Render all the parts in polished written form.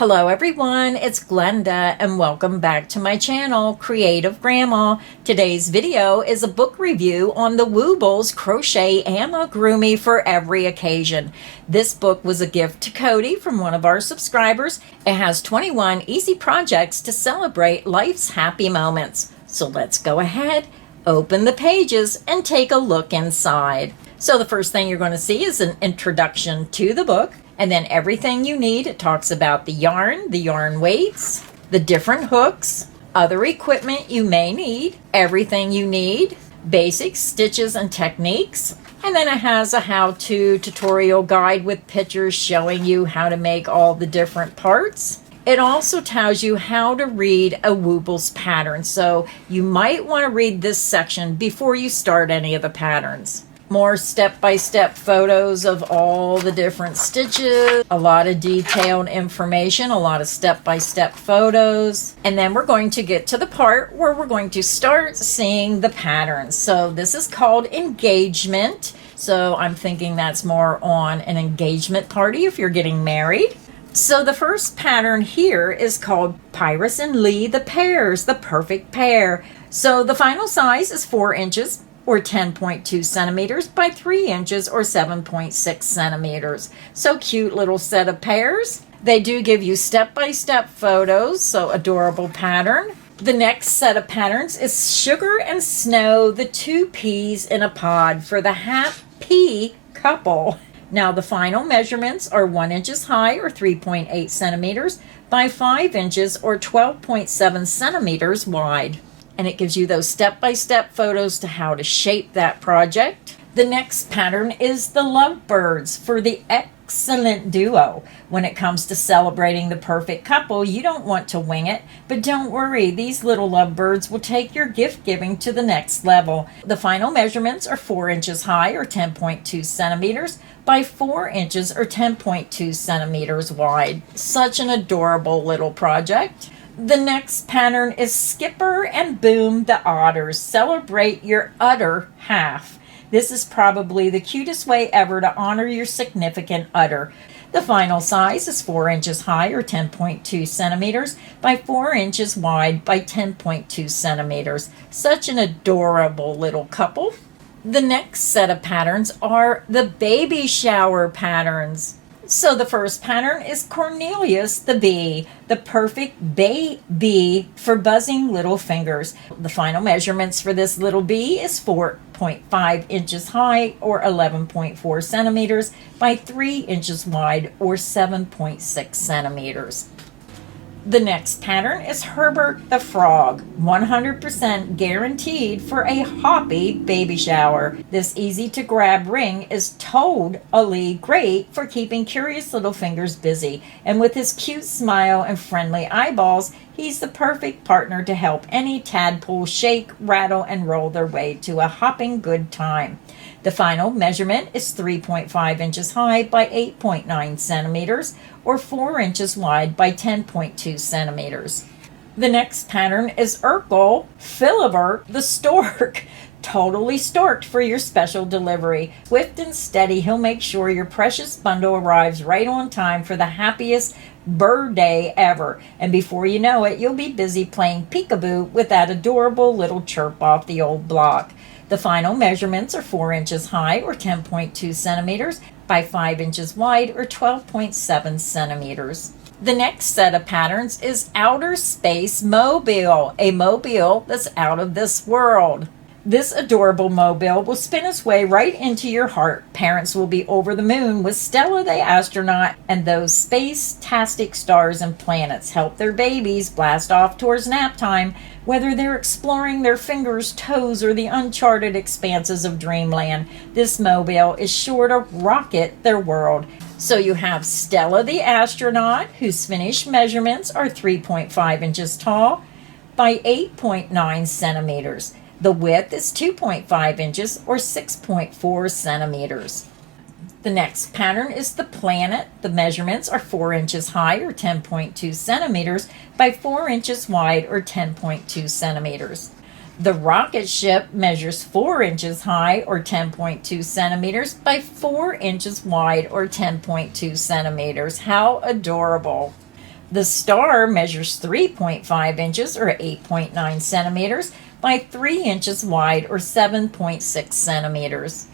Hello everyone, it's Glenda and welcome back to my channel, Creative Grandma. Today's video is a book review on the Woobles Crochet Amigurumi for every occasion. This book was a gift to Cody from one of our subscribers. It has 21 easy projects to celebrate life's happy moments. So let's go ahead, open the pages, and take a look inside. So the first thing you're going to see is an introduction to the book. And then everything you need. It talks about the yarn weights, the different hooks, other equipment you may need, everything you need, basic stitches and techniques. And then it has a how-to tutorial guide with pictures showing you how to make all the different parts. It also tells you how to read a Woobles pattern. So you might want to read this section before you start any of the patterns. More step-by-step photos of all the different stitches, a lot of detailed information, a lot of step-by-step photos. And then we're going to get to the part where we're going to start seeing the patterns. So this is called engagement. So I'm thinking that's more on an engagement party if you're getting married. So the first pattern here is called Pyrus and Lee, the pairs, the perfect pair. So the final size is 4 inches. Or 10.2 centimeters by 3 inches or 7.6 centimeters. So cute little set of pairs. They do give you step-by-step photos, so adorable pattern. The next set of patterns is Sugar and Snow, the 2 peas in a pod for the happy couple. Now the final measurements are 1 inches high or 3.8 centimeters by 5 inches or 12.7 centimeters wide. And it gives you those step-by-step photos to how to shape that project. The next pattern is the Lovebirds for the excellent duo. When it comes to celebrating the perfect couple, you don't want to wing it, but don't worry, these little lovebirds will take your gift giving to the next level. The final measurements are 4 inches high or 10.2 centimeters by 4 inches or 10.2 centimeters wide. Such an adorable little project. The next pattern is Skipper and Boom the Otters. Celebrate your other half. This is probably the cutest way ever to honor your significant other. The final size is 4 inches high or 10.2 centimeters by 4 inches wide by 10.2 centimeters. Such an adorable little couple. The next set of patterns are the baby shower patterns. So the first pattern is Cornelius the Bee, the perfect baby for buzzing little fingers. The final measurements for this little bee is 4.5 inches high or 11.4 centimeters by 3 inches wide or 7.6 centimeters. The next pattern is Herbert the Frog, 100% guaranteed for a hoppy baby shower. This easy-to-grab ring is totally great for keeping curious little fingers busy. And with his cute smile and friendly eyeballs, he's the perfect partner to help any tadpole shake, rattle, and roll their way to a hopping good time. The final measurement is 3.5 inches high by 8.9 centimeters or 4 inches wide by 10.2 centimeters. The next pattern is Urkel Philibert the Stork. Totally storked for your special delivery. Swift and steady, he'll make sure your precious bundle arrives right on time for the happiest birthday ever. And before you know it, you'll be busy playing peekaboo with that adorable little chirp off the old block. The final measurements are 4 inches high or 10.2 centimeters by 5 inches wide or 12.7 centimeters. The next set of patterns is Outer Space Mobile, a mobile that's out of this world. This adorable mobile will spin its way right into your heart. Parents will be over the moon with Stella the astronaut, and those space-tastic stars and planets help their babies blast off towards nap time, whether they're exploring their fingers, toes, or the uncharted expanses of dreamland. This mobile is sure to rocket their world. So you have Stella the astronaut, whose finished measurements are 3.5 inches tall by 8.9 centimeters. The width is 2.5 inches or 6.4 centimeters. The next pattern is the planet. The measurements are 4 inches high or 10.2 centimeters by 4 inches wide or 10.2 centimeters. The rocket ship measures 4 inches high or 10.2 centimeters by 4 inches wide or 10.2 centimeters. How adorable. The star measures 3.5 inches or 8.9 centimeters by 3 inches wide or 7.6 centimeters.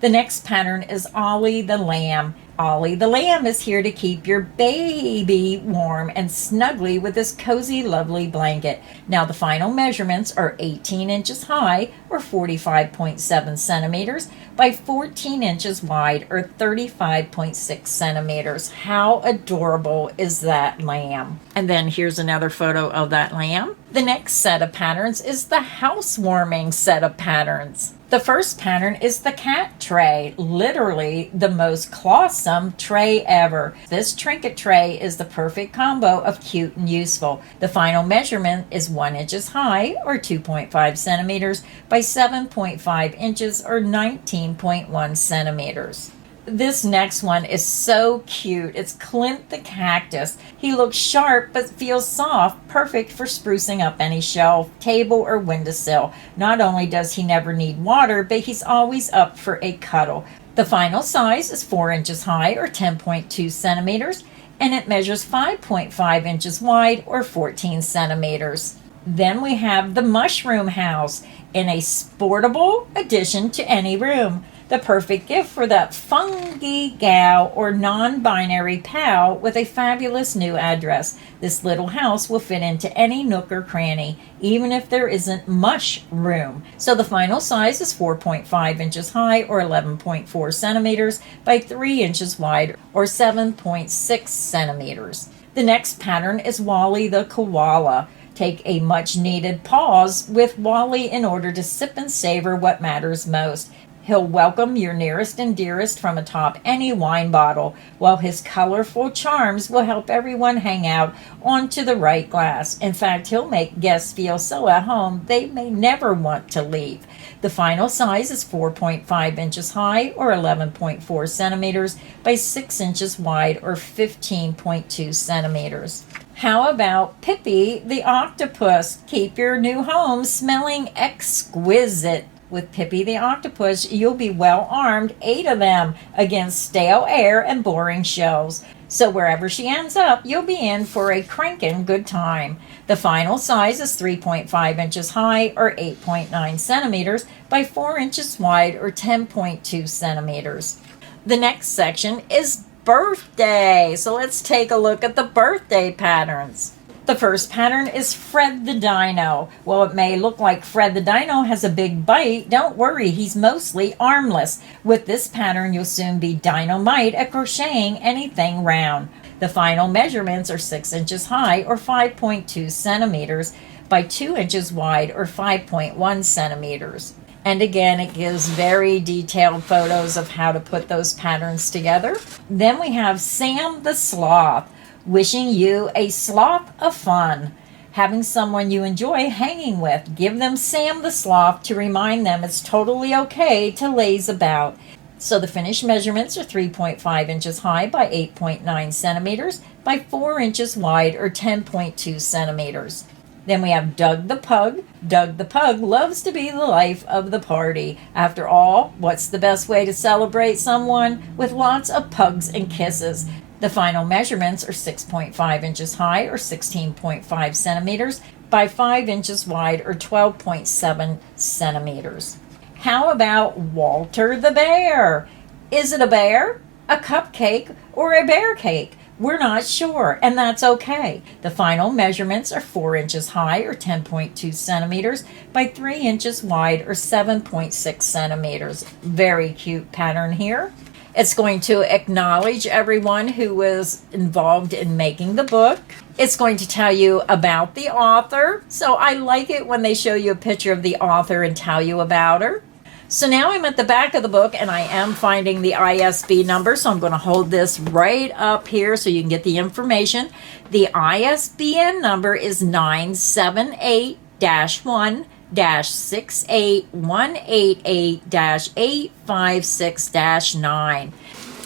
The next pattern is Ollie the Lamb. Ollie the Lamb is here to keep your baby warm and snugly with this cozy, lovely blanket. Now the final measurements are 18 inches high or 45.7 centimeters by 14 inches wide or 35.6 centimeters. How adorable is that lamb? And then here's another photo of that lamb. The next set of patterns is the housewarming set of patterns. The first pattern is the cat tray, literally the most clawsome tray ever. This trinket tray is the perfect combo of cute and useful. The final measurement is 1 inches high or 2.5 centimeters by 7.5 inches or 19.1 centimeters. This next one is so cute. It's Clint the cactus. He looks sharp but feels soft, perfect for sprucing up any shelf, table, or windowsill. Not only does he never need water, but he's always up for a cuddle. The final size is 4 inches high or 10.2 centimeters, and it measures 5.5 inches wide or 14 centimeters. Then we have the mushroom house in a sportable addition to any room. The perfect gift for that funky gal or non-binary pal with a fabulous new address. This little house will fit into any nook or cranny, even if there isn't mush room. So the final size is 4.5 inches high or 11.4 centimeters by 3 inches wide or 7.6 centimeters. The next pattern is Wally the koala. Take a much needed pause with Wally in order to sip and savor what matters most. He'll welcome your nearest and dearest from atop any wine bottle, while his colorful charms will help everyone hang out onto the right glass. In fact, he'll make guests feel so at home they may never want to leave. The final size is 4.5 inches high or 11.4 centimeters by 6 inches wide or 15.2 centimeters. How about Pippi the octopus? Keep your new home smelling exquisite. With Pippi the octopus, you'll be well armed, 8 of them, against stale air and boring shells. So wherever she ends up, you'll be in for a crankin' good time. The final size is 3.5 inches high or 8.9 centimeters by 4 inches wide or 10.2 centimeters. The next section is birthday. So let's take a look at the birthday patterns. The first pattern is Fred the Dino. While it may look like Fred the Dino has a big bite, don't worry, he's mostly armless. With this pattern, you'll soon be dynamite at crocheting anything round. The final measurements are 6 inches high or 5.2 centimeters by 2 inches wide or 5.1 centimeters. And again, it gives very detailed photos of how to put those patterns together. Then we have Sam the Sloth. Wishing you a sloth of fun. Having someone you enjoy hanging with. Give them Sam the Sloth to remind them it's totally okay to laze about. So the finished measurements are 3.5 inches high by 8.9 centimeters by 4 inches wide or 10.2 centimeters. Then we have Doug the Pug. Doug the Pug loves to be the life of the party. After all, what's the best way to celebrate someone? With lots of pugs and kisses. The final measurements are 6.5 inches high or 16.5 centimeters by 5 inches wide or 12.7 centimeters. How about Walter the Bear? Is it a bear, a cupcake, or a bear cake? We're not sure, and that's okay. The final measurements are 4 inches high or 10.2 centimeters by 3 inches wide or 7.6 centimeters. Very cute pattern here. It's going to acknowledge everyone who was involved in making the book. It's going to tell you about the author. So I like it when they show you a picture of the author and tell you about her. So now I'm at the back of the book and I am finding the ISB number. So I'm going to hold this right up here so you can get the information. The ISBN number is 978-1 68188-856-9.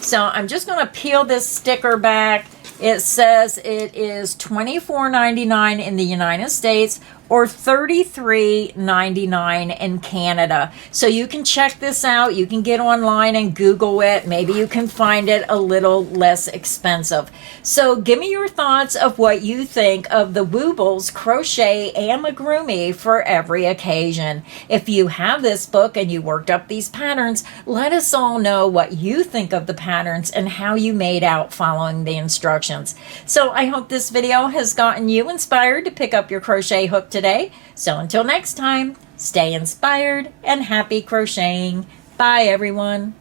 So I'm just going to peel this sticker back. It says it is $24.99 in the United States or $33.99 in Canada. So you can check this out. You can get online and Google it. Maybe you can find it a little less expensive. So give me your thoughts of what you think of the Woobles Crochet Amigurumi for every occasion. If you have this book and you worked up these patterns, let us all know what you think of the patterns and how you made out following the instructions. So I hope this video has gotten you inspired to pick up your crochet hook today. So until next time, stay inspired and happy crocheting. Bye everyone.